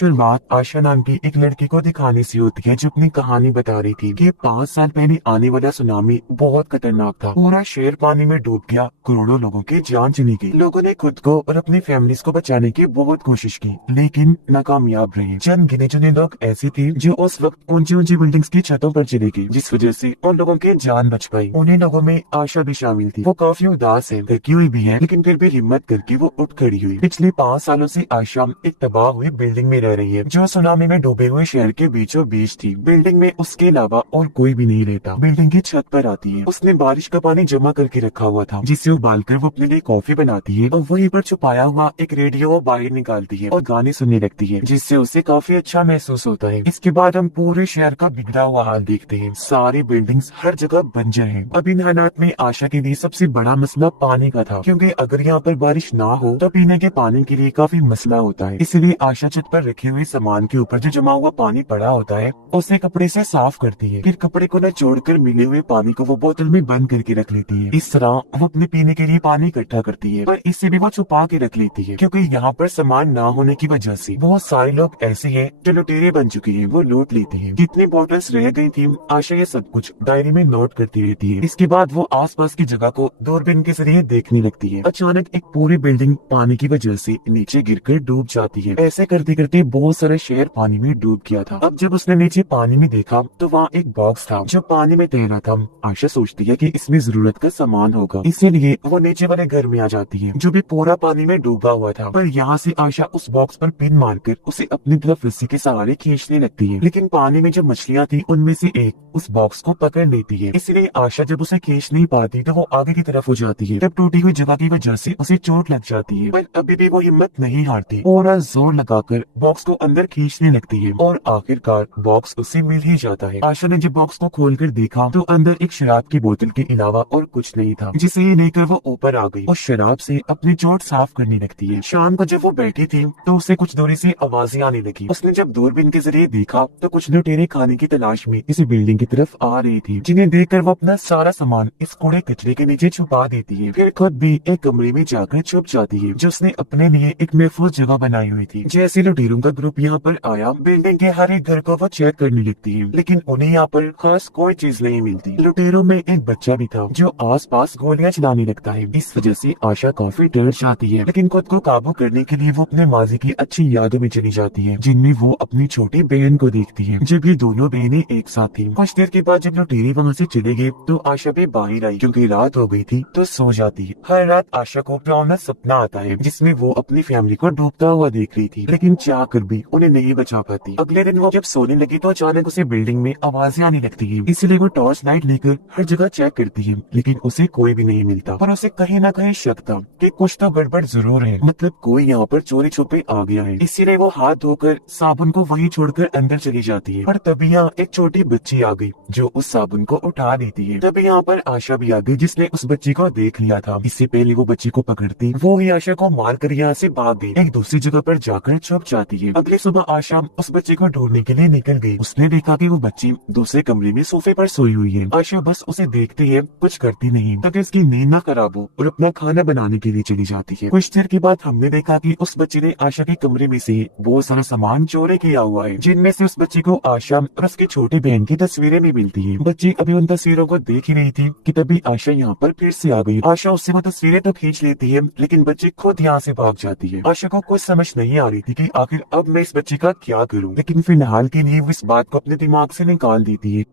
शुरुआत आशा नाम की एक लड़की को दिखाने से होती है जो अपनी कहानी बता रही थी कि 5 साल पहले आने वाला सुनामी बहुत खतरनाक था। पूरा शहर पानी में डूब गया, करोड़ों लोगों की जान चली गई। लोगों ने खुद को और अपनी फैमिलीज को बचाने की बहुत कोशिश की, लेकिन नाकामयाब रहे। चंद गिने चुने लोग ऐसे थे जो उस वक्त ऊंची ऊंची बिल्डिंग्स की छतों पर चले गए, जिस वजह से उन लोगों की जान बच पाई। उन्हीं लोगों में आशा भी शामिल थी। वो काफी उदास है, थकी हुई भी है, लेकिन फिर भी हिम्मत करके वो उठ खड़ी हुई। पिछले 5 सालों से आशा एक तबाह हुई बिल्डिंग में रह रही है जो सुनामी में डूबे हुए शहर के बीचों बीच थी। बिल्डिंग में उसके अलावा और कोई भी नहीं रहता। बिल्डिंग की छत पर आती है। उसने बारिश का पानी जमा करके रखा हुआ था, जिसे उबालकर वो अपने लिए कॉफी बनाती है और वहीं पर छुपाया हुआ एक रेडियो वो बाहर निकालती है और गाने सुनने लगती है, जिससे उसे काफी अच्छा महसूस होता है। इसके बाद हम पूरे शहर का बिगड़ा हुआ हाल देखते हैं। सारी बिल्डिंग्स हर जगह बंजर हैं। अब इन हालात में आशा के लिए सबसे बड़ा मसला पानी का था, क्योंकि अगर यहाँ पर बारिश ना हो तो पीने के पानी के लिए काफी मसला होता है। इसलिए आशा छत पर रखे हुए सामान के ऊपर जो जमा हुआ पानी पड़ा होता है उसे कपड़े से साफ करती है। फिर कपड़े को निचोड़कर मिले हुए पानी को वो बोतल में बंद करके रख लेती है। इस तरह वो अपने पीने के लिए पानी इकट्ठा करती है, पर इससे भी वो छुपा के रख लेती है, क्योंकि यहाँ पर सामान ना होने की वजह से बहुत सारे लोग ऐसे हैं जो लुटेरे बन चुके हैं, वो लूट लेते हैं। कितनी बोतल्स रह गई थी, आशा ये सब कुछ डायरी में नोट करती रहती है। इसके बाद वो आसपास की जगह को दूरबीन के जरिए देखने लगती है। अचानक एक पूरी बिल्डिंग पानी की वजह से नीचे गिरकर डूब जाती है। ऐसे करते करते बहुत सारा शहर पानी में डूब गया था। अब जब उसने नीचे पानी में देखा तो वहाँ एक बॉक्स था जो पानी में तैर रहा था। आशा सोचती है कि इसमें जरूरत का सामान होगा, इसीलिए वो नीचे वाले घर में आ जाती है जो भी पूरा पानी में डूबा हुआ था। पर यहाँ से आशा उस बॉक्स पर पिन मारकर उसे अपनी तरफ रस्सी के सहारे खींचने लगती है, लेकिन पानी में जो मछलियाँ थी उनमें से एक उस बॉक्स को पकड़ लेती है। इसलिए आशा जब उसे खींच नहीं पाती तो वो आगे की तरफ हो जाती है। तब टूटी हुई जगह की वजह से उसे चोट लग जाती है, पर अभी भी वो हिम्मत नहीं हारती। पूरा जोर लगाकर बॉक्स को अंदर खींचने लगती है और आखिरकार बॉक्स उसे मिल ही जाता है। आशा ने जब बॉक्स को खोलकर देखा तो अंदर एक शराब की बोतल के अलावा और कुछ नहीं था, जिसे लेकर वो ऊपर आ गई और शराब से अपनी चोट साफ करने लगती है। शाम को जब वो बैठी थी तो उसे कुछ दूरी से आवाजें आने लगी। उसने जब दूरबीन के जरिए देखा तो कुछ लुटेरे खाने की तलाश में इस बिल्डिंग की तरफ आ रही थी, जिन्हें देखकर वो अपना सारा सामान इस कूड़े कचरे के नीचे छुपा देती है। फिर खुद भी एक कमरे में जाकर छुप जाती है जो उसने अपने लिए एक महफूज जगह बनाई हुई थी। जैसे लुटेरों का ग्रुप यहाँ पर आया, बिल्डिंग के हर एक घर को वो चेक करने लगती है, लेकिन उन्हें यहाँ पर खास कोई चीज नहीं मिलती। लुटेरों में एक बच्चा भी था जो आसपास गोलियां चलाने लगता है। इस वजह से आशा काफी डर जाती है, लेकिन खुद को काबू करने के लिए वो अपने माजी की अच्छी यादों में चली जाती है, जिनमें वो अपनी छोटी बहन को देखती है जब ये दोनों बहनें एक साथ थी। कुछ देर के बाद जब लुटेरे वहाँ से चले गए तो आशा भी बाहर आई, क्योंकि रात हो गई थी तो सो जाती है। हर रात आशा को डरावना सपना आता है जिसमें वो अपनी फैमिली को डूबता हुआ देख रही थी, लेकिन चाह कर भी उन्हें नहीं बचा पाती। अगले दिन वो जब सोने लगी तो अचानक उसे बिल्डिंग में आवाजें आने लगती है, इसलिए वो टॉर्च लाइट लेकर हर जगह चेक करती है, लेकिन उसे कोई भी नहीं मिलता। पर उसे कहीं ना कहीं शक था कि कुछ तो गड़बड़ जरूर है, मतलब कोई यहाँ पर चोरी छुपे आ गया है। इसीलिए वो हाथ धोकर साबुन को वहीं छोड़कर अंदर चली जाती है। पर तभी यहाँ एक छोटी बच्ची आ गई जो उस साबुन को उठा देती है। तभी यहाँ पर आशा भी आ गई जिसने उस बच्ची को देख लिया था। इससे पहले वो बच्ची को पकड़ती वो ही आशा को मार कर यहाँ से भाग गई, एक दूसरी जगह पर जाकर छुप जाती है। अगली सुबह आशा उस बच्चे को ढूंढने के लिए निकल गई। उसने देखा कि वो बच्ची दूसरे कमरे में सोफे पर सोई हुई है। आशा बस उसे देखती है, कुछ करती नहीं ताकि उसकी नींद न खराब हो, और अपना खाना बनाने के लिए चली जाती है। कुछ देर के बाद हमने देखा कि उस बच्चे ने आशा के कमरे में से बहुत सारा सामान चोरी किया हुआ है, जिनमें से उस बच्ची को आशा और उसकी छोटी बहन की तस्वीरें भी मिलती है। बच्ची अभी उन तस्वीरों को देख ही रही थी कि तभी आशा यहाँ पर फिर से आ गई। आशा उससे वो तस्वीरें तो खींच लेती है, लेकिन बच्ची खुद यहाँ से भाग जाती है। आशा को कुछ समझ नहीं आ रही थी कि आखिर अब मैं इस बच्ची का क्या करूँ, लेकिन फिलहाल के लिए वो इस बात को अपने दिमाग से निकाल देती है।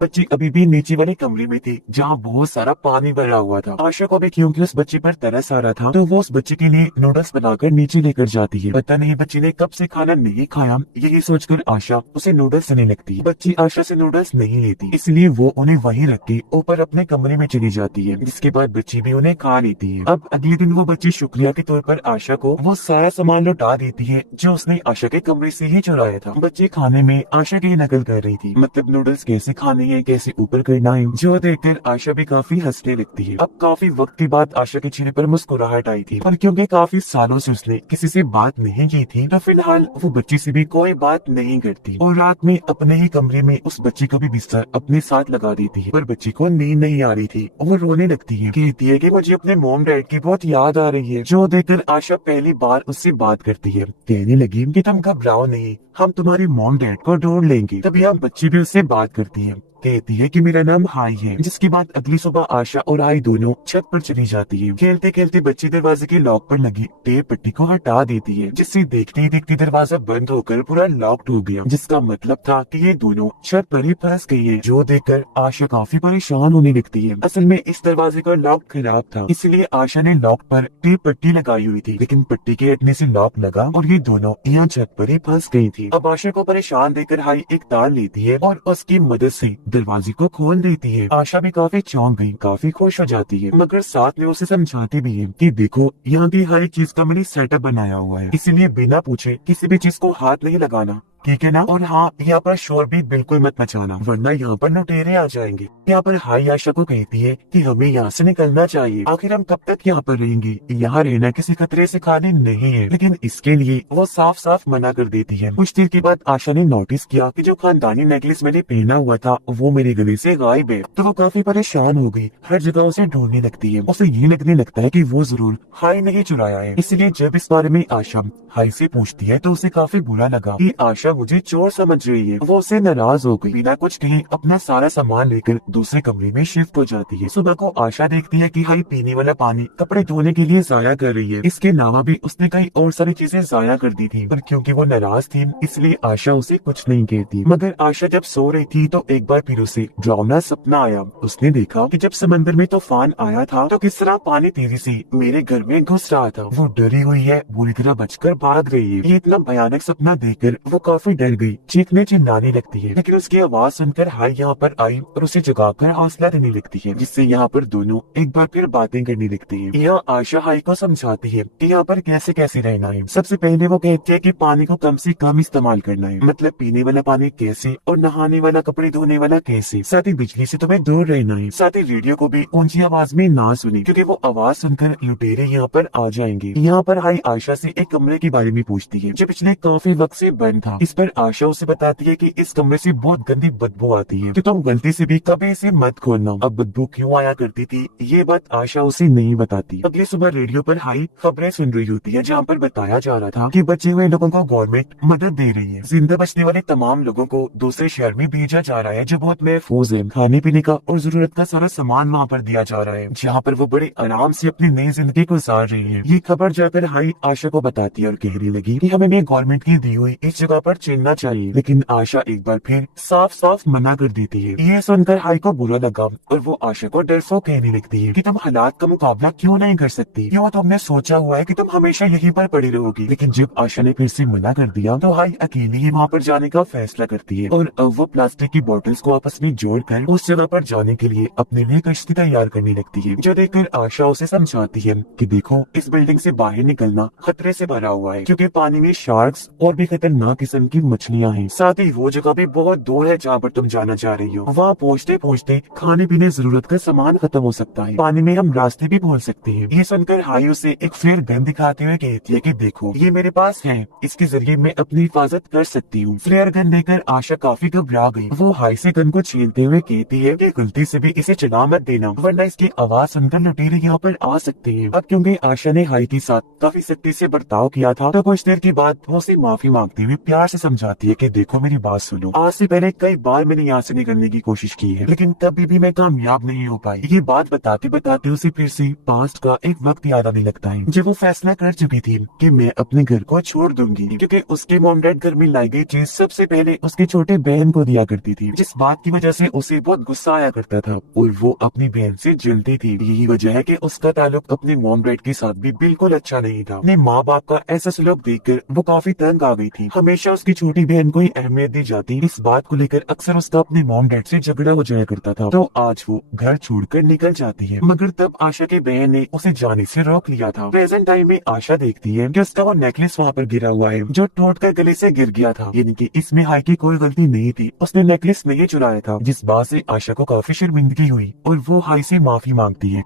बच्ची अभी भी नीचे वाले कमरे में थी जहाँ बहुत सारा पानी भरा हुआ था। आशा को भी क्योंकि उस बच्चे पर तरस आ रहा था तो वो उस बच्चे के लिए नूडल्स बनाकर नीचे लेकर जाती है। पता नहीं बच्ची ने कब से खाना नहीं खाया, यही सोचकर आशा उसे नूडल्स देने लगती है। बच्ची आशा से नूडल्स नहीं लेती, इसलिए वो उन्हें वहीं रख के ऊपर अपने कमरे में चली जाती है, जिसके बाद बच्ची भी उन्हें खा लेती है। अब अगले दिन वो बच्ची शुक्रिया के तौर पर आशा को वो सारा सामान लौटा देती है जो उसने आशा के कमरे से ही चुराया था। बच्ची खाने में आशा की नकल कर रही थी, मतलब नूडल्स कैसे खाने नहीं है कैसे ऊपर करना है, जो देखकर आशा भी काफी हंसने लगती है। अब काफी वक्त के बाद आशा के चेहरे पर मुस्कुराहट आई थी, पर क्योंकि काफी सालों से उसने किसी से बात नहीं की थी तो फिलहाल वो बच्ची से भी कोई बात नहीं करती और रात में अपने ही कमरे में उस बच्ची का भी बिस्तर अपने साथ लगा देती है। पर बच्ची को नींद नहीं आ रही थी, वो रोने लगती है, कहती है कि मुझे अपने मॉम डैड की बहुत याद आ रही है। जो देखकर आशा पहली बार उससे बात करती है, कहने लगी कि तुम घबराओ नहीं, हम तुम्हारे मॉम डैड को ढूंढ लेंगे। तभी हम बच्ची भी उससे बात करती है, कहती है कि मेरा नाम हाई है। जिसके बाद अगली सुबह आशा और हाई दोनों छत पर चली जाती है। खेलते खेलते बच्ची दरवाजे के लॉक पर लगी टेप पट्टी को हटा देती है, जिससे देखते ही देखते दरवाजा बंद होकर पूरा लॉक्ड हो गया, जिसका मतलब था कि ये दोनों छत पर ही फंस गई है। जो देखकर आशा काफी परेशान होने लगती है। असल में इस दरवाजे का लॉक खराब था, इसलिए आशा ने लॉक पर टेप पट्टी लगाई हुई थी, लेकिन पट्टी के हटने से लॉक लगा और ये दोनों यहाँ छत पर ही फंस गई थी। अब आशा को परेशान देखकर हाई एक तार लेती है और उसकी मदद से दरवाजे को खोल देती है। आशा भी काफी चौंक गई, काफी खुश हो जाती है, मगर साथ में उसे समझाती भी है कि देखो यहाँ की हर एक चीज का मैंने सेटअप बनाया हुआ है, इसीलिए बिना पूछे किसी भी चीज को हाथ नहीं लगाना, ठीक है ना। और हाँ, यहाँ पर शोर भी बिल्कुल मत मचाना वरना यहाँ पर लुटेरे आ जाएंगे। यहाँ पर हाई आशा को कहती है कि हमें यहाँ से निकलना चाहिए, आखिर हम कब तक यहाँ पर रहेंगे, यहाँ रहना किसी खतरे से खाली नहीं है। लेकिन इसके लिए वो साफ साफ मना कर देती है। कुछ देर के बाद आशा ने नोटिस किया कि जो खानदानी नेकलेस मैंने पहना हुआ था वो मेरे गले से गायब है, तो वो काफी परेशान हो गई, हर जगह उसे ढूंढने लगती है। उसे ये लगने लगता है कि वो जरूर हाई ने ही चुराया है। इसलिए जब इस बारे में आशा हाई से पूछती है तो उसे काफी बुरा लगा कि आशा मुझे चोर समझ रही है। वो उससे नाराज हो गई, बिना कुछ कहे अपना सारा सामान लेकर दूसरे कमरे में शिफ्ट हो जाती है। सुबह को आशा देखती है कि हाई पीने वाला पानी कपड़े धोने के लिए जाया कर रही है, इसके अलावा भी उसने कई और सारी चीजें जाया कर दी थी, पर क्योंकि वो नाराज थी इसलिए आशा उसे कुछ नहीं कहती। मगर आशा जब सो रही थी तो एक बार फिर उसे डरावना सपना आया। उसने देखा कि जब समंदर में तूफान आया था तो किस तरह पानी तेजी से मेरे घर में घुस रहा था। वो डरी हुई है, बुरी तरह बचकर भाग रही है। ये इतना भयानक सपना देखकर वो काफी डर गई, चीखने चिल्लाने लगती है, लेकिन उसकी आवाज सुनकर हाई यहाँ पर आई और उसे जगाकर हौसला देने लगती है, जिससे यहाँ पर दोनों एक बार फिर बातें करने लगती है। यहाँ आशा हाई को समझाती है कि यहाँ पर कैसे कैसे रहना है। सबसे पहले वो कहती है कि पानी को कम से कम इस्तेमाल करना है, मतलब पीने वाला पानी कैसे और नहाने वाला कपड़े धोने वाला कैसे। साथ ही बिजली से तुम्हें दूर रहना है। साथ ही रेडियो को भी ऊंची आवाज में ना सुने, क्योंकि वो आवाज सुनकर लुटेरे यहाँ पर आ जाएंगे। यहाँ पर हाई आशा से एक कमरे के बारे में पूछती है जो पिछले काफी वक्त से बंद था। इस पर आशा उसे बताती है कि इस कमरे से बहुत गंदी बदबू आती है, तो तुम गलती से भी कभी इसे मत खोलना। अब बदबू क्यों आया करती थी ये बात आशा उसे नहीं बताती। अगली सुबह रेडियो पर हाई खबरें सुन रही होती है, जहाँ पर बताया जा रहा था कि बचे हुए लोगों को गवर्नमेंट मदद दे रही है। जिंदा बचने वाले तमाम लोगों को दूसरे शहर में भेजा जा रहा है जो बहुत महफूज है। खाने पीने का और जरूरत का सारा सामान वहाँ पर दिया जा रहा है, जहाँ पर वो बड़े आराम से अपनी नई जिंदगी गुजार रही है। ये खबर जाकर हाई आशा को बताती है और कहने लगी कि हमें भी गवर्नमेंट की दी हुई इस जगह पर चलना चाहिए, लेकिन आशा एक बार फिर साफ साफ मना कर देती है। ये सुनकर हाई को बुरा लगा और वो आशा को डरपोक कहने लगती है कि तुम हालात का मुकाबला क्यों नहीं कर सकती, क्यों तुमने सोचा हुआ है कि तुम हमेशा यहीं पर पड़ी रहोगी। लेकिन जब आशा ने फिर से मना कर दिया तो हाई अकेली ही वहाँ पर जाने का फैसला करती है और अब वो प्लास्टिक की बोतल्स को आपस में जोड़कर उस जगह पर जाने के लिए अपने लिए कश्ती तैयार करने लगती है। जो देखकर आशा उसे समझाती है कि देखो इस बिल्डिंग से बाहर निकलना खतरे से भरा हुआ है, क्योंकि पानी में शार्क्स और भी खतरनाक किस्म की मछलियाँ हैं। साथ ही वो जगह भी बहुत दूर है जहाँ पर तुम जाना चाह रही हो। वहाँ पहुँचते पहुँचते खाने पीने जरूरत का सामान खत्म हो सकता है, पानी में हम रास्ते भी भूल सकते हैं। ये सुनकर हाई उसे एक फ्लेयर गन दिखाते हुए कहती है कि देखो ये मेरे पास है, इसके जरिए मैं अपनी हिफाजत कर सकती हूँ। फ्लेयर गन देकर आशा काफी घबरा गई। वो हाई से गन को छीनते हुए कहती है कि गलती से भी इसे चला मत देना, वरना इसकी आवाज सुनकर लुटेरे यहाँ पर आ सकते हैं। अब क्योंकि आशा ने हाई के साथ काफी सख्ती से बर्ताव किया था तो कुछ देर के बाद वो उसे माफी मांगते हुए प्यार से समझाती है कि देखो मेरी बात सुनो, आज से पहले कई बार मैंने यहाँ से निकलने की कोशिश की है, लेकिन तभी भी मैं कामयाब नहीं हो पाई। ये बात बताते बताते उसे फिर से पास्ट का एक वक्त याद आने लगता है जब वो फैसला कर चुकी थी कि मैं अपने घर को छोड़ दूंगी, क्योंकि उसके मॉम डैड घर में लाई गई चीज सबसे पहले उसके छोटे बहन को दिया करती थी, जिस बात की वजह से उसे बहुत गुस्सा आया करता था और वो अपनी बहन से जलती थी। यही वजह है कि उसका ताल्लुक अपने मॉम डैड के साथ भी बिल्कुल अच्छा नहीं था। अपने माँ बाप का ऐसा सलूक देखकर वो काफी तंग आ गई थी। हमेशा उसके उसकी छोटी बहन को ही अहमियत दी जाती। इस बात को लेकर अक्सर उसका अपने मॉम डैड से झगड़ा हो जाया करता था। तो आज वो घर छोड़कर निकल जाती है, मगर तब आशा की बहन ने उसे जाने से रोक लिया था। प्रेजेंट टाइम में आशा देखती है कि उसका वो नेकलेस वहाँ पर गिरा हुआ है जो टूटकर गले से गिर गया था, यानी कि इसमें हाई की कोई गलती नहीं थी, उसने नेकलेस नहीं चुराया था। जिस बात से आशा को काफी शर्मिंदगी हुई और वो हाई से माफी मांगती है।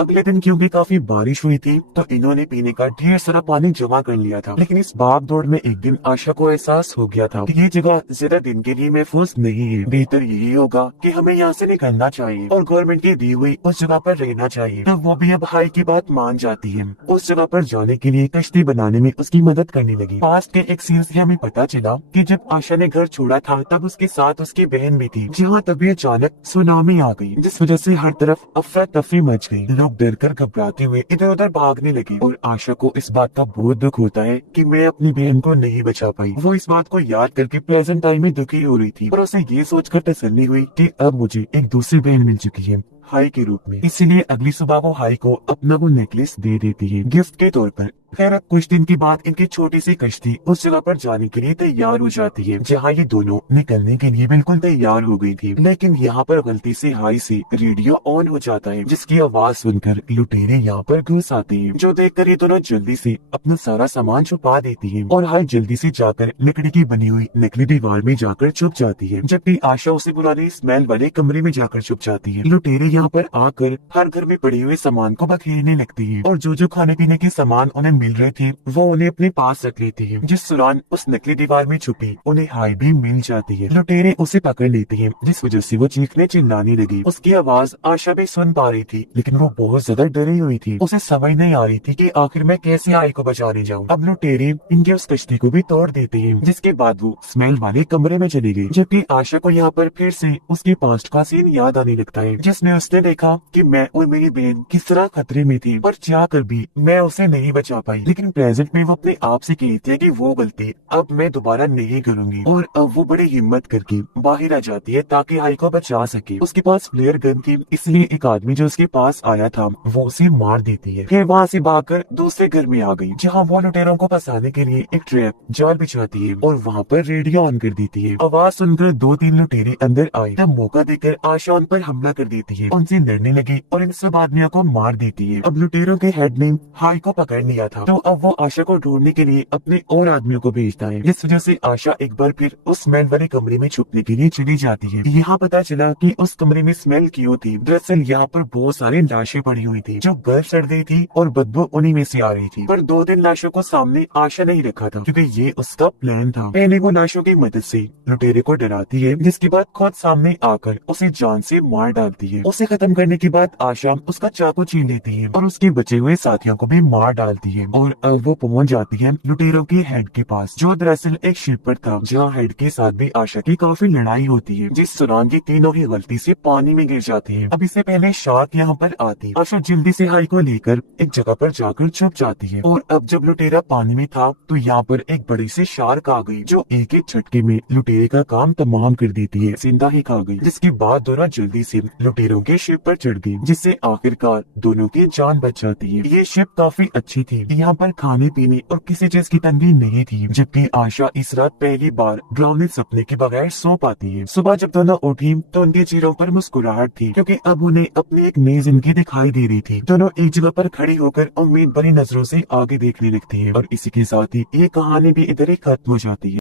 अगले दिन क्योंकि काफी बारिश हुई थी तो इन्होंने पीने का ढेर सारा पानी जमा कर लिया था, लेकिन इस भाग दौड़ में एक दिन आशा को एहसास हो गया था कि ये जगह ज्यादा दिन के लिए महफूज नहीं है। बेहतर यही होगा कि हमें यहाँ से निकलना चाहिए और गवर्नमेंट की दी हुई उस जगह पर रहना चाहिए। तो वो भी अब हाई की बात मान जाती है। उस जगह पर जाने के लिए कश्ती बनाने में उसकी मदद करने लगी। पास्ट के एक सीन से हमें पता चला कि जब आशा ने घर छोड़ा था तब उसके साथ उसकी बहन भी थी, जहाँ तभी अचानक सुनामी आ गई, जिस वजह से हर तरफ अफरा तफरी मच गई। लोग डरकर घबराते हुए इधर उधर भागने लगे और आशा को इस बात का बहुत दुख होता है कि मैं अपनी बहन को नहीं बचा पाई। वो इस बात को याद करके प्रेजेंट टाइम में दुखी हो रही थी और उसे ये सोचकर तसल्ली हुई कि अब मुझे एक दूसरी बहन मिल चुकी है हाई के रूप में। इसीलिए अगली सुबह वो हाई को अपना वो नेकलेस दे देती है गिफ्ट के तौर पर। खैर अब कुछ दिन के बाद इनकी छोटी सी कश्ती उस जगह पर जाने के लिए तैयार हो जाती है जहाँ ये दोनों निकलने के लिए बिल्कुल तैयार हो गई थी, लेकिन यहाँ पर गलती से हाई से रेडियो ऑन हो जाता है, जिसकी आवाज सुनकर लुटेरे यहाँ पर घुस आते हैं, जो देखकर ये दोनों जल्दी से अपना सारा सामान छुपा देती है और हाई जल्दी से जाकर लकड़ी की बनी हुई नकली दीवार में जाकर छुप जाती है, जबकि आशा उसे पुराने स्मेल वाले कमरे में जाकर छुप जाती है। लुटेरे यहाँ पर आकर हर घर में पड़े हुए सामान को बखेरने लगती है और जो खाने पीने के सामान उन्हें मिल रहे थे वो उन्हें अपने पास रख लेती है। जिस दौरान उस नकली दीवार में छुपी उन्हें हाई भी मिल जाती है। लुटेरे उसे पकड़ लेते हैं, जिस वजह से वो चीखने चिल्लाने लगी। उसकी आवाज आशा भी सुन पा रही थी, लेकिन वो बहुत ज्यादा डरी हुई थी। उसे समझ नहीं आ रही थी कि आखिर मैं कैसे हाई को बचाने जाऊँ। अब लुटेरे इनके उस कश्ती को भी तोड़ देते हैं, जिसके बाद वो स्मेल वाले कमरे में चली गई, जबकि आशा को यहाँ पर फिर से उसके पास्ट का सीन याद आने लगता है, जिसमें उसने देखा कि मैं और मेरी बहन किस तरह खतरे में थी, पर जाकर भी मैं उसे नहीं बचा पाई। लेकिन प्रेजेंट में वो अपने आप से कहती है कि वो गलती अब मैं दोबारा नहीं करूंगी, और अब वो बड़ी हिम्मत करके बाहर आ जाती है ताकि हाई को बचा सके। उसके पास फ्लेयर गन थी, इसलिए एक आदमी जो उसके पास आया था वो उसे मार देती है। फिर वहाँ से भागकर दूसरे घर में आ गई, जहाँ वो लुटेरों को फंसाने के लिए एक ट्रैप जाल बिछाती है और वहाँ पर रेडियो ऑन कर देती है। आवाज सुनकर 2-3 लुटेरे अंदर आए, तब मौका देकर आशा उन पर हमला कर देती है, उनसे लड़ने लगी और इन सब आदमियों को मार देती है। अब लुटेरों के हेड ने हाई को पकड़ लिया था, तो अब वो आशा को ढूंढने के लिए अपने और आदमियों को भेजता है, जिस वजह से आशा एक बार फिर उस स्मेल वाले कमरे में छुपने के लिए चली जाती है। यहाँ पता चला कि उस कमरे में स्मेल क्यों थी। दरअसल यहाँ पर बहुत सारी लाशें पड़ी हुई थी जो गर्म सड़ गई थी और बदबू उन्हीं में से आ रही थी, पर 2 दिन लाशों को सामने आशा नहीं रखा था क्योंकि ये उसका प्लान था। पहले वो लाशों की मदद से लुटेरे को डराती है, जिसके बाद खुद सामने आकर उसे जान से मार डालती है। उसे खत्म करने के बाद आशा उसका चाकू छीन लेती है और उसके बचे हुए साथियों को भी मार डालती है, और अब वो पहुंच जाती है लुटेरों के हेड के पास, जो दरअसल एक शिप पर था, जहाँ हेड के साथ भी आशा की काफी लड़ाई होती है, जिस दौरान ये तीनों ही गलती से पानी में गिर जाते हैं। अब इससे पहले शार्क यहाँ पर आती, आशा जल्दी से हाई को लेकर एक जगह पर जाकर छुप जाती है, और अब जब लुटेरा पानी में था तो यहाँ पर एक बड़ी सी शार्क आ गई, जो एक ही झटके में लुटेरे का काम तमाम कर देती है, जिंदा ही खा गई। जिसके बाद दोनों जल्दी से लुटेरों के शिप पर चढ़ गई, जिससे आखिरकार दोनों की जान बच जाती है। ये शिप काफी अच्छी थी, यहाँ पर खाने पीने और किसी चीज की तंगी नहीं थी, जबकि आशा इस रात पहली बार डरावने सपने के बगैर सो पाती है। सुबह जब दोनों उठी तो उनके चेहरों पर मुस्कुराहट थी, क्योंकि अब उन्हें अपनी एक नई जिंदगी दिखाई दे रही थी। दोनों एक जगह पर खड़ी होकर उम्मीद भरी नजरों से आगे देखने लगती है, और इसी के साथ ही ये कहानी भी इधर ही खत्म हो जाती है।